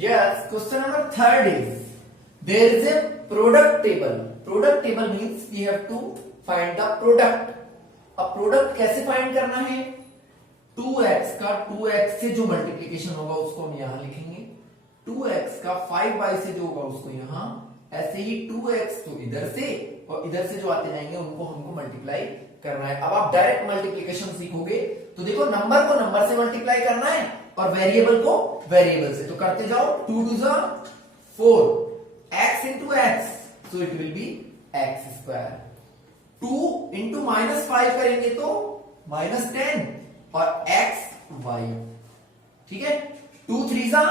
Yes, question number third is there is a product table. Product table means we have to find the product. अब product कैसे find करना है? 2x का 2x से जो multiplication होगा उसको हम यहां लिखेंगे, 2x का 5y से जो होगा उसको यहां, ऐसे ही 2x तो इधर से और इधर से जो आते जाएंगे उनको हमको मल्टीप्लाई करना है। अब आप डायरेक्ट मल्टीप्लीकेशन सीखोगे तो देखो नंबर को नंबर से मल्टीप्लाई करना है और वेरिएबल को वेरिएबल से, तो करते जाओ। 2 2 जा 4, x into x, so it will be x square। 2 into -5 करेंगे तो -10 और x y, ठीक है। 2 3 जा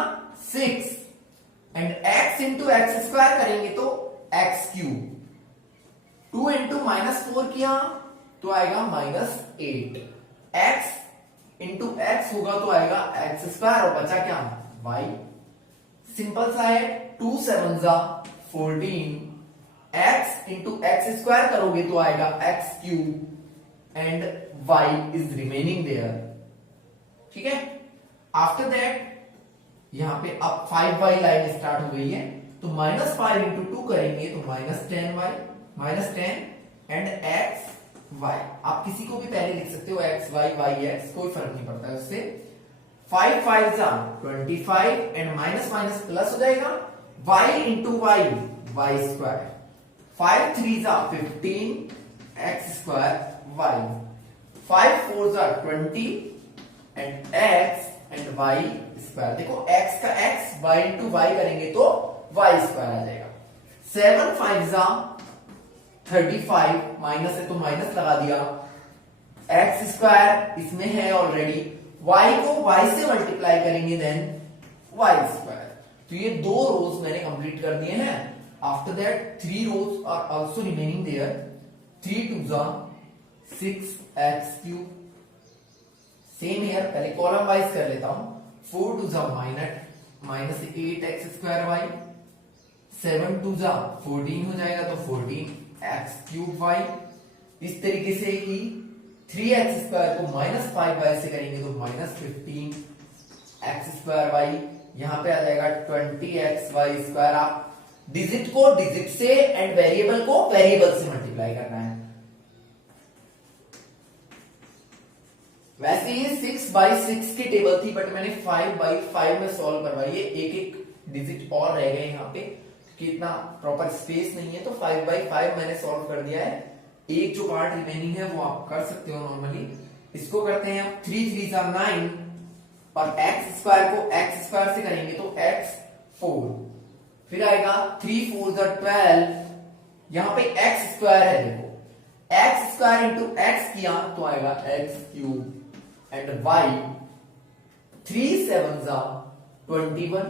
6 and x into x square करेंगे तो x क्यूब। 2 into -4 किया तो आएगा -8, x into x होगा तो आएगा x स्क्वायर और बचा क्या y। सिंपल सा है। 2 7 जा 14, x into x स्क्वायर करोगे तो आएगा x cube and y is remaining there, ठीक है। आफ्टर दैट यहां पे अब 5y लाइन स्टार्ट हो गई है तो -5 into 2 करेंगे तो -10y, -10 एंड x y। आप किसी को भी पहले लिख सकते हो x y y x, कोई फर्क नहीं पड़ता है उससे। 5 5 जा 25 एंड माइनस माइनस प्लस हो जाएगा, y into y y square. 5 3 जा 15 x स्क्वायर y। 5 4 जा 20 and x and y square. देखो x का x y into y करेंगे तो y स्क्वायर आ जाएगा। 7 5 जा 35, माइनस है तो माइनस लगा दिया, x स्क्वायर इसमें है ऑलरेडी, y को y से मल्टीप्लाई करेंगे देन y स्क्वायर। तो ये 2 रोज मैंने कंप्लीट कर दिए हैं। After that 3 rows are also remaining there. 3 2 जा 6x क्यूब। सेम हियर, पहले कॉलम वाइज कर लेता हूं। 4 2 जा माइनस 8x स्क्वायर y। 7 2 जा 14 हो जाएगा तो 14 x क्यूब y। इस तरीके से ही 3x स्क्वायर को -5y से करेंगे तो -15 x स्क्वायर y। यहां पे आ जाएगा 20x y स्क्वायर। आप डिजिट को डिजिट से एंड वेरिएबल को वेरिएबल से मल्टीप्लाई करना है। वैसे ये 6/6 की टेबल थी बट मैंने 5/5 में सॉल्व करवाई है। एक एक डिजिट और रह गए यहाँ पे कि इतना प्रॉपर स्पेस नहीं है, तो 5/5 मैंने सॉल्व कर दिया है। एक जो पार्ट रिमेनिंग है वो आप कर सकते हो नॉर्मली। इसको करते हैं आप। 3 3 जा 9 और x स्क्वायर को x स्क्वायर से करेंगे तो x 4। फिर आएगा 3 4 जा 12, यहां पे x स्क्वायर है, देखो x स्क्वायर इंटू x किया तो आएगा x क्यूब एंड y। 3 7 जा 21,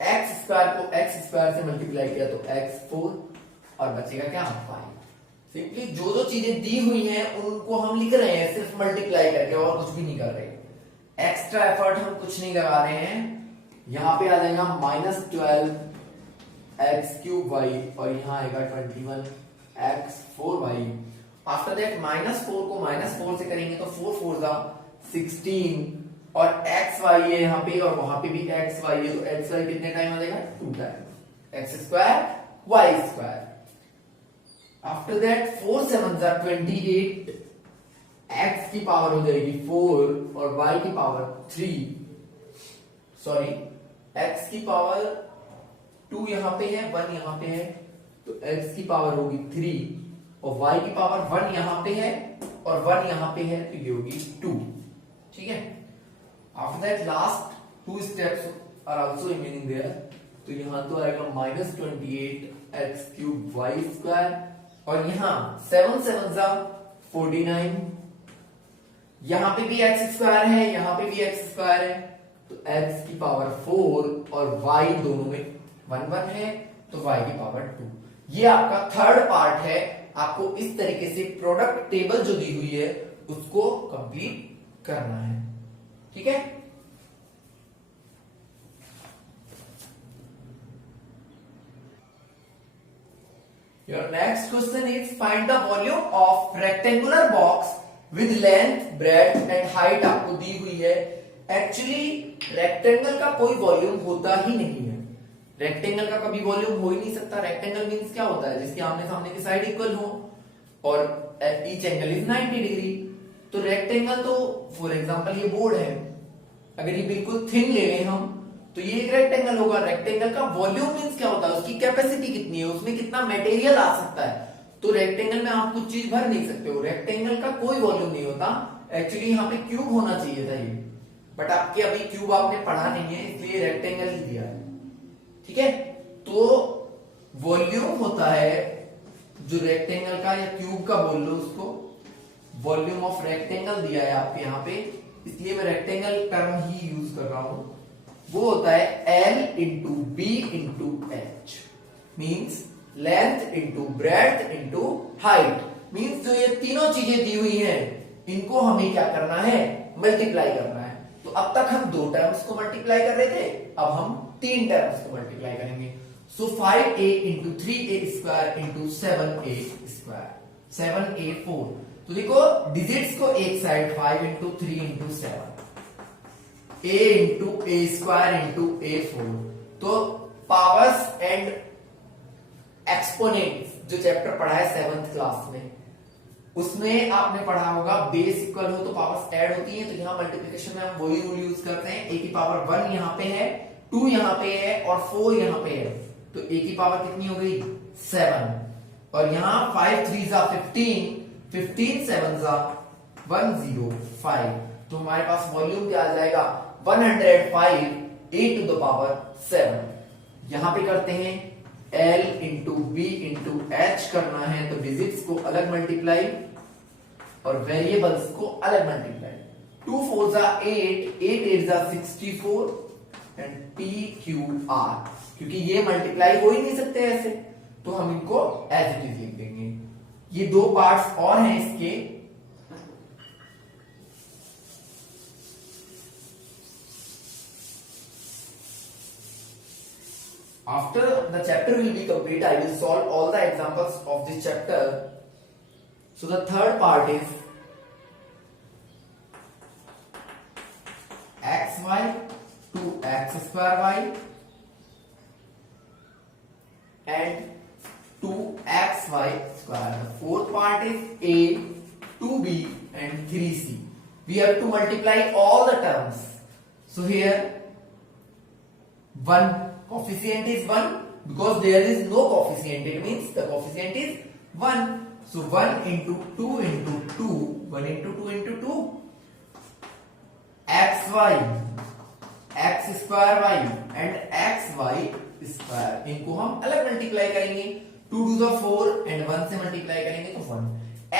x स्क्वायर को x स्क्वायर से मल्टीप्लाई किया तो x4 और बचेगा क्या y। सिंपली जो जो चीजें दी हुई हैं उनको हम लिख रहे हैं सिर्फ मल्टीप्लाई करके, और कुछ भी नहीं कर रहे। एक्स्ट्रा एफर्ट हम कुछ नहीं लगा रहे हैं। यहां पे आ जाएगा -12 x क्यूब y और यहां आएगा 21 x 4y। आफ्टर दैट -4 को -4 से करेंगे तो 4 4 जा 16 और x y है यहाँ पे और वहां पे भी x y है, तो x y कितने टाइम आ जाएगा 2 time x square y square. After that 4 7 जा 28, x की पावर हो जाएगी 4 और y की पावर 3, सॉरी x की पावर 2 यहां पे है, 1 यहां पे है, तो x की पावर होगी 3 और y की पावर 1 यहां पे है और 1 यहां पे है, तो ये होगी 2, ठीक है। After that last 2 steps are also remaining there, तो यहां तो आएगा -28 x क्यूब y स्क्वायर और यहां 7 7 जा 49, यहां पे भी x स्क्वायर है, यहां पे भी x स्क्वायर है, तो x की पावर 4 और y दोनों में 1 1 है, तो y की पावर 2। ये आपका थर्ड पार्ट है। आपको इस तरीके से प्रोडक्ट टेबल जो दी हुई है उसको कंप्लीट करना है, ठीक है। Your next question is find the volume of rectangular box with length, breadth and height आपको दी हुई है एक्चुअली रेक्टेंगल का कोई वॉल्यूम होता ही नहीं है, रेक्टेंगल का कभी वॉल्यूम हो ही नहीं सकता। रेक्टेंगल मींस क्या होता है, जिसके आमने सामने की साइड इक्वल हो और ईच एंगल इज 90 डिग्री। तो रेक्टेंगल तो फॉर एग्जांपल ये बोर्ड है, अगर ये बिल्कुल थिन ले लें हम तो ये एक रेक्टेंगल होगा। रेक्टेंगल का वॉल्यूम मींस क्या होता है, उसकी कैपेसिटी कितनी है, उसमें कितना मटेरियल आ सकता है। तो रेक्टेंगल में आप कुछ चीज भर नहीं सकते हो, रेक्टेंगल का कोई वॉल्यूम नहीं होता। एक्चुअली यहाँ पे क्यूब होना चाहिए था ये, बट आपके अभी क्यूब आपने पढ़ा नहीं है इसलिए रेक्टेंगल ही दिया है, ठीक है। तो वॉल्यूम होता है जो रेक्टेंगल का या क्यूब का बोल लो उसको, वॉल्यूम ऑफ रेक्टेंगल दिया है आपके यहाँ पे, इसलिए मैं रेक्टेंगल टर्म ही यूज कर रहा हूं। वो होता है L into B into H, means length into breadth into height. Means जो ये तीनों चीजें दी हुई हैं इनको हमें क्या करना है, मल्टीप्लाई करना है। तो अब तक हम 2 टर्म्स को मल्टीप्लाई कर रहे थे, अब हम 3 टर्म्स को मल्टीप्लाई करेंगे। सो 5a into 3a square into 7a square, 7a 4। तो देखो डिजिट्स को एक side 5 into 3 into 7, a into a square into a 4। तो पावर्स एंड एक्सपोनेंट्स जो चैप्टर पढ़ा है 7th क्लास में, उसमें आपने पढ़ा होगा बेस इक्वल हो तो पावर्स ऐड होती हैं। तो यहाँ मल्टीप्लिकेशन में हम वही रूल यूज करते हैं, a की पावर 1 यहाँ पे है, 2 यहाँ पे है और 4 यहाँ पे है। तो a की पावर कितनी हो गई 7, और यहाँ 5 3 जा 15, 15 7 जा 105। तो हमारे पास वॉल्यूम क्या आ जाएगा 105 a टू द पावर 7। यहां पे करते हैं L into B into H करना है, तो डिजिट्स को अलग मल्टीप्लाई और वेरिएबल्स को अलग मल्टीप्लाई। 2 4 जा 8, 8 8 जा 64 एंड P Q R, क्योंकि ये मल्टीप्लाई हो ही नहीं सकते ऐसे, तो हम इनको एज इट इज लिख देंगे। ये 2 पार्ट्स और हैं इसके, after the chapter will be complete, I will solve all the examples of this chapter. So the third part is xy to x square y and 2xy square. The fourth part is a, 2b and 3c. We have to multiply all the terms. So here 1 coefficient is 1 because there is no coefficient, it means the coefficient is 1. So 1 into 2 into 2, 1 into 2 into 2, xy, x square y and xy square, इनको हम अलग multiply करेंगे। 2 to the 4 and 1 से multiply करेंगे तो 1।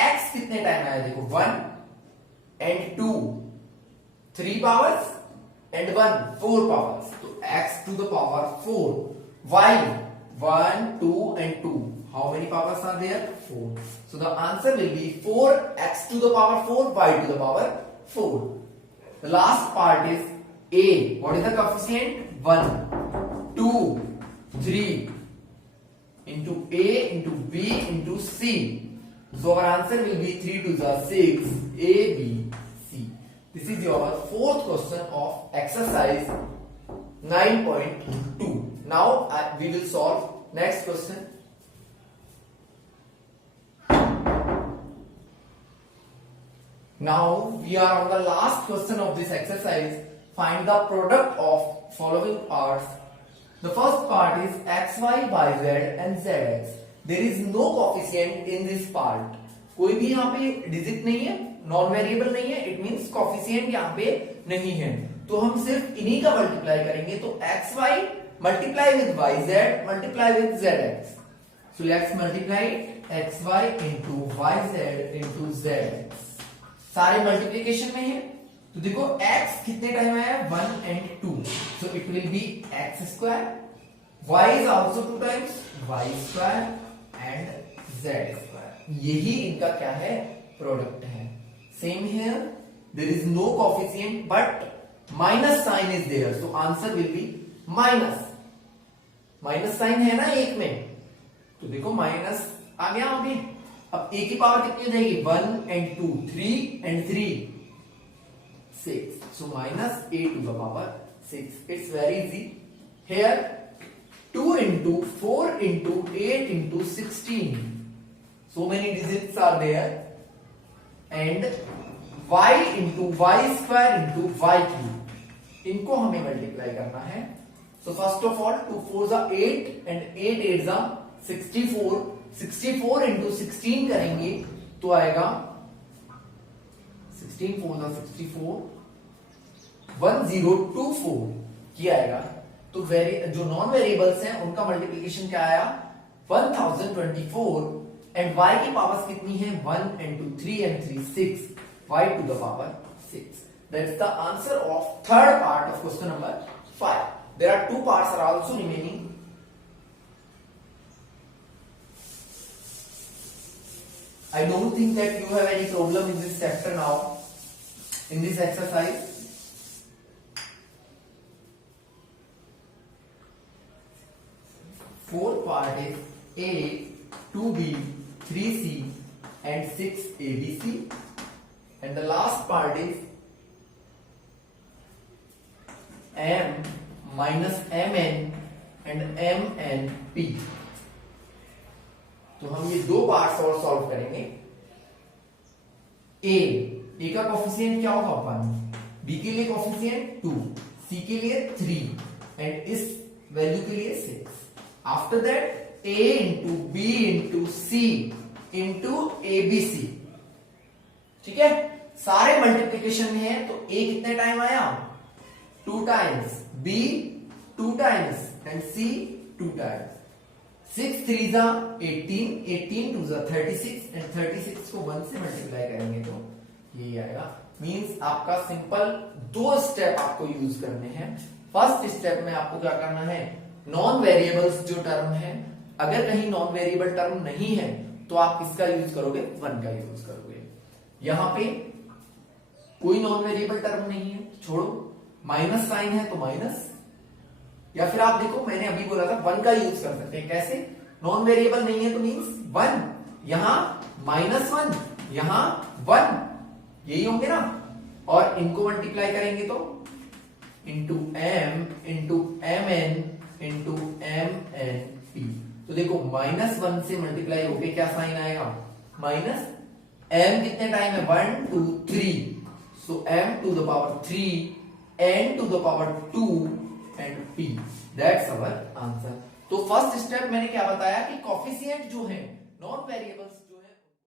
x कितने time आया देखो 1 and 2 3 powers and 1 4 powers, so x to the power 4, y 1 2 and 2, how many powers are there 4, so the answer will be 4x to the power 4, y to the power 4. The last part is a, what is the coefficient 1 2 3 into a into b into c, so our answer will be 3 to the 6, a b c. This is your fourth question of exercise 9.2. Now we will solve next question. Now we are on the last question of this exercise. Find the product of following parts. The first part is xy, yz and zx. There is no coefficient in this part. कोई भी यहाँ पे digit नहीं है, non variable नहीं है, it means coefficient यहाँ पे नहीं है, तो हम सिर्फ इन्हीं का मल्टीप्लाई करेंगे। तो xy multiply with yz multiply with zx, so let's multiply xy into yz into zx, सारे मल्टीप्लीकेशन में है। तो देखो x कितने टाइम आया 1 and 2, so it will be x square, y is also 2 times y square and z square, यही इनका क्या है प्रोडक्ट है। Same here there is no coefficient but minus sign is there, so answer will be minus, minus sign है ना एक में, तो देखो माइनस आ गया अभी। अब a की पावर कितनी हो जाएगी 1 and 2, 3 and 3 6. So minus a to the power 6. It's very easy. Here 2 into 4 into 8 into 16. So many digits are there. And y into y square into y cube. इनको हमें multiply करना है. So first of all 2 4s are 8 and 8 8s are 64. 64 into 16 करेंगे तो आएगा 16 4s are 64. 1024 ये आएगा. तो जो नॉन वेरिएबल्स हैं उनका मल्टीप्लीकेशन क्या आया 1024 एंड y की पावर्स कितनी है 1 and 2 3 and 3 6 y to the power 6. That's the answer of third part of question number 5. There are two parts are also remaining. I don't think that you have any problem in this chapter now, in this exercise. Fourth part is A, 2B, 3C and 6ABC. And the last part is M minus Mn and MnP. तो हम ये दो parts और solve करेंगे. ए का coefficient क्या होगा 1, B के लिए कोफिशिएंट 2, सी के लिए 3 एंड इस वैल्यू के लिए 6. After that A into B into C into ABC. ठीक है, सारे मल्टीप्लीकेशन में है. तो ए कितने टाइम आया 2 times, B 2 times and C 2 times. 6 3s are 18, 18 2s are 36 and 36 को 1 से मल्टीप्लाई करेंगे तो यही आएगा. मींस आपका सिंपल दो स्टेप आपको यूज करने हैं. फर्स्ट स्टेप में आपको क्या करना है, नॉन वेरिएबल्स जो टर्म है, अगर कहीं नॉन वेरिएबल टर्म नहीं है तो आप किसका यूज करोगे 1 का यूज करोगे. यहां पे कोई नॉन वेरिएबल टर्म नहीं है, छोड़ो. माइनस साइन है तो माइनस, या फिर आप देखो मैंने अभी बोला था 1 का यूज कर सकते हैं. कैसे, नॉन वेरिएबल नहीं है तो मींस 1, यहां -1, यहां 1, यही होंगे ना. और इनको मल्टीप्लाई करेंगे तो into m into mn into mnp. तो देखो -1 से मल्टीप्लाई होके क्या साइन आएगा माइनस. m कितने टाइम है 1 2 3. सो m to the power 3 n to the power 2 and p. That's our answer. तो फर्स्ट स्टेप मैंने क्या बताया कि कोफिशिएंट जो है नॉन वेरिएबल्स